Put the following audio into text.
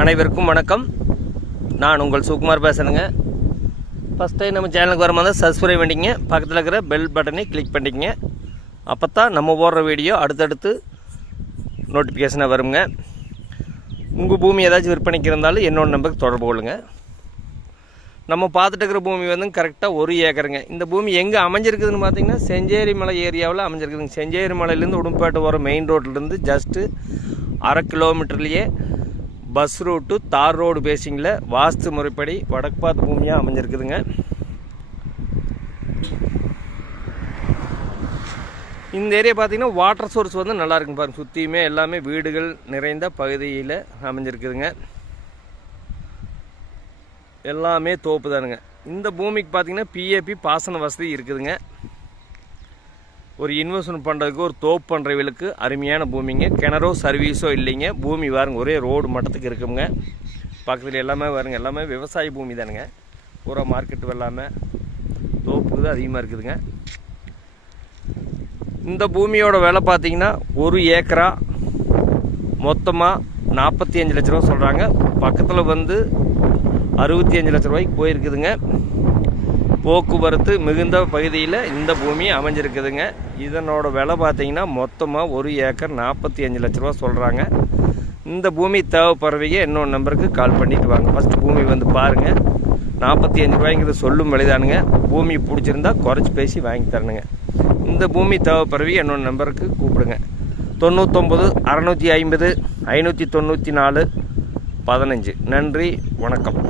அனைவருக்கும் வணக்கம். நான் உங்கள் சுகுமார் பேசுகிறேங்க. ஃபஸ்ட் டைம் நம்ம சேனலுக்கு வரும்போது சப்ஸ்கிரைப் பண்ணிக்கங்க, பக்கத்தில் இருக்கிற பெல் பட்டனை கிளிக் பண்ணிக்கங்க. அப்போ தான் நம்ம போடுற வீடியோ அடுத்தடுத்து நோட்டிஃபிகேஷனாக வருங்க. உங்கள் பூமி ஏதாச்சும் விற்பனைக்கு இருந்தாலும் என்னோட நம்பருக்கு தொடர்பு கொள்ளுங்க. நம்ம பார்த்துட்டு இருக்கிற பூமி வந்து கரெக்டாக 1 ஏக்கருங்க. இந்த பூமி எங்கே அமைஞ்சிருக்குதுன்னு பார்த்தீங்கன்னா செஞ்சேரி மலை ஏரியாவில் அமைஞ்சிருக்குதுங்க. செஞ்சேரி மலையிலேருந்து உடும்பேட்டை வர மெயின் ரோட்லேருந்து ஜஸ்ட்டு 1/2 கிலோமீட்டர்லேயே பஸ் ரூட்டு தார் ரோடு பேசிங்கில் வாஸ்து முறைப்படி வடக்கு பார்த்து பூமியாக அமைஞ்சிருக்குதுங்க. இந்த ஏரியா பார்த்திங்கன்னா வாட்டர் சோர்ஸ் வந்து நல்லா இருக்குங்க. பாருங்கள், சுற்றியுமே எல்லாமே வீடுகள் நிறைந்த பகுதியில் அமைஞ்சிருக்குதுங்க. எல்லாமே தோப்பு தானுங்க. இந்த பூமிக்கு பார்த்திங்கன்னா பிஏபி பாசன வசதி இருக்குதுங்க. ஒரு இன்வெஸ்ட்மெண்ட் பண்ணுறதுக்கு ஒரு தோப்பு பண்ணுறவங்களுக்கு அருமையான பூமிங்க. கிணறோ சர்வீஸோ இல்லைங்க. பூமி பாருங்க ஒரே ரோடு மட்டத்துக்கு இருக்குங்க. பக்கத்தில் எல்லாமே பாருங்க, எல்லாமே விவசாய பூமி தானுங்க. பூரா மார்க்கெட்டு வெள்ளாமல் தோப்பு தான் அதிகமாக இருக்குதுங்க. இந்த பூமியோட விலை பார்த்திங்கன்னா 1 ஏக்கரா மொத்தமாக 45 லட்ச ரூபா சொல்கிறாங்க. பக்கத்தில் வந்து 65 லட்ச ரூபாய்க்கு போயிருக்குதுங்க. போக்குவரத்து மிகுந்த பகுதியில் இந்த பூமி அமைஞ்சிருக்குதுங்க. இதனோட விலை பார்த்திங்கன்னா மொத்தமாக 1 ஏக்கர் 45 லட்ச ரூபா சொல்கிறாங்க. இந்த பூமி தேவைப்படுறவங்க என்னோட நம்பருக்கு கால் பண்ணிட்டு வாங்க. ஃபஸ்ட்டு பூமி வந்து பாருங்கள். 45 ரூபாய்ங்கிறது சொல்லும் விலைதானுங்க. பூமி பிடிச்சிருந்தா குறைச்சி பேசி வாங்கி தரணுங்க. இந்த பூமி தேவைப்படுறவங்க என்னோட நம்பருக்கு கூப்பிடுங்க. 99 650 594 15. நன்றி, வணக்கம்.